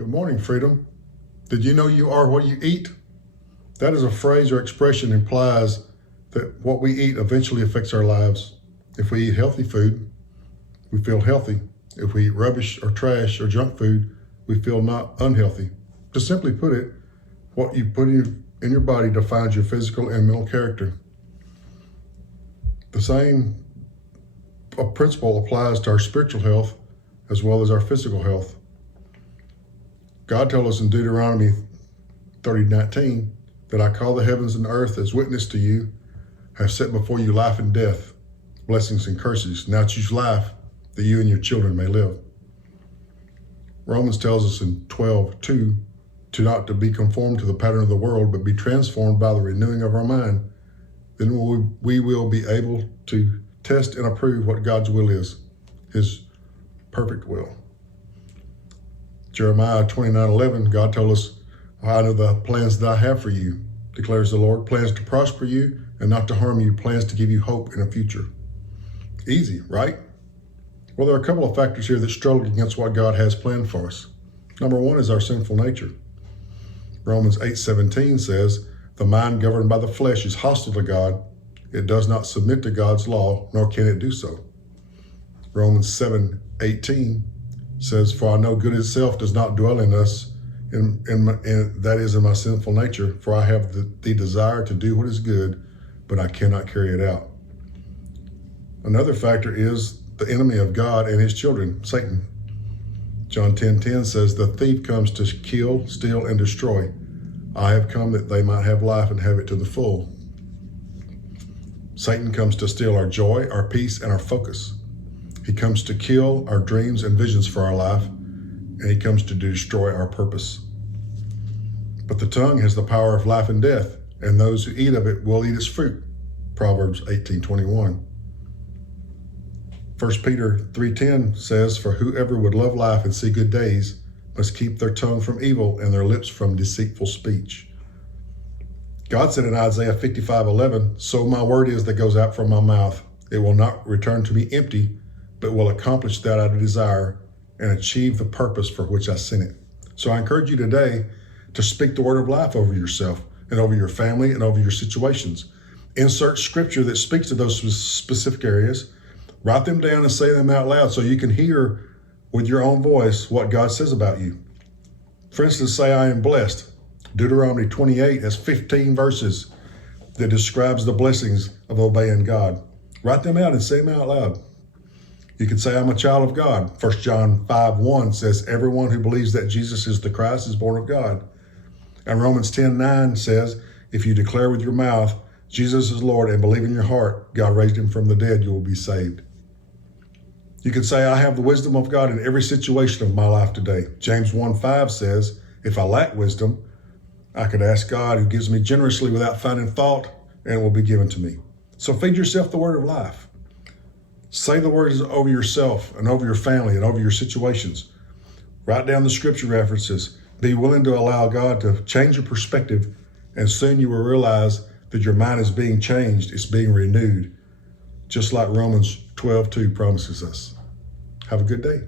Good morning, freedom. Did you know you are what you eat? That is a phrase or expression implies that what we eat eventually affects our lives. If we eat healthy food, we feel healthy. If we eat rubbish or trash or junk food, we feel not unhealthy. To simply put it, what you put in your body defines your physical and mental character. The same principle applies to our spiritual health as well as our physical health. God told us in Deuteronomy 30:19 that I call the heavens and earth as witness to you, have set before you life and death, blessings and curses. Now choose life that you and your children may live. Romans tells us in 12:2 to not to be conformed to the pattern of the world, but be transformed by the renewing of our mind. Then we will be able to test and approve what God's will is, his perfect will. Jeremiah 29:11, God told us, I know the plans that I have for you, declares the Lord, plans to prosper you and not to harm you, plans to give you hope in a future. Easy, right? Well, there are a couple of factors here that struggle against what God has planned for us. Number one is our sinful nature. Romans 8:17 says, the mind governed by the flesh is hostile to God. It does not submit to God's law, nor can it do so. Romans 7:18 says, for I know good itself does not dwell in us, that is in my sinful nature, for I have the desire to do what is good, but I cannot carry it out. Another factor is the enemy of God and his children, Satan. John 10:10 says, the thief comes to kill, steal, and destroy. I have come that they might have life and have it to the full. Satan comes to steal our joy, our peace, and our focus. He comes to kill our dreams and visions for our life, and he comes to destroy our purpose. But the tongue has the power of life and death, and those who eat of it will eat its fruit. Proverbs 18:21. 1 Peter 3:10 says, for whoever would love life and see good days must keep their tongue from evil and their lips from deceitful speech. God said in Isaiah 55:11, so my word is that goes out from my mouth. It will not return to me empty, but will accomplish that I desire and achieve the purpose for which I sent it. So I encourage you today to speak the word of life over yourself and over your family and over your situations. Insert scripture that speaks to those specific areas. Write them down and say them out loud so you can hear with your own voice what God says about you. For instance, say I am blessed. Deuteronomy 28 has 15 verses that describes the blessings of obeying God. Write them out and say them out loud. You can say I'm a child of God. 1 John 5:1 says everyone who believes that Jesus is the Christ is born of God. And Romans 10:9 says if you declare with your mouth Jesus is Lord and believe in your heart God raised him from the dead, you will be saved. You can say I have the wisdom of God in every situation of my life today. James 1:5 says if I lack wisdom, I could ask God who gives me generously without finding fault, and it will be given to me. So feed yourself the word of life. Say the words over yourself and over your family and over your situations. Write down the scripture references. Be willing to allow God to change your perspective, and soon you will realize that your mind is being changed. It's being renewed, just like Romans 12:2 promises us. Have a good day.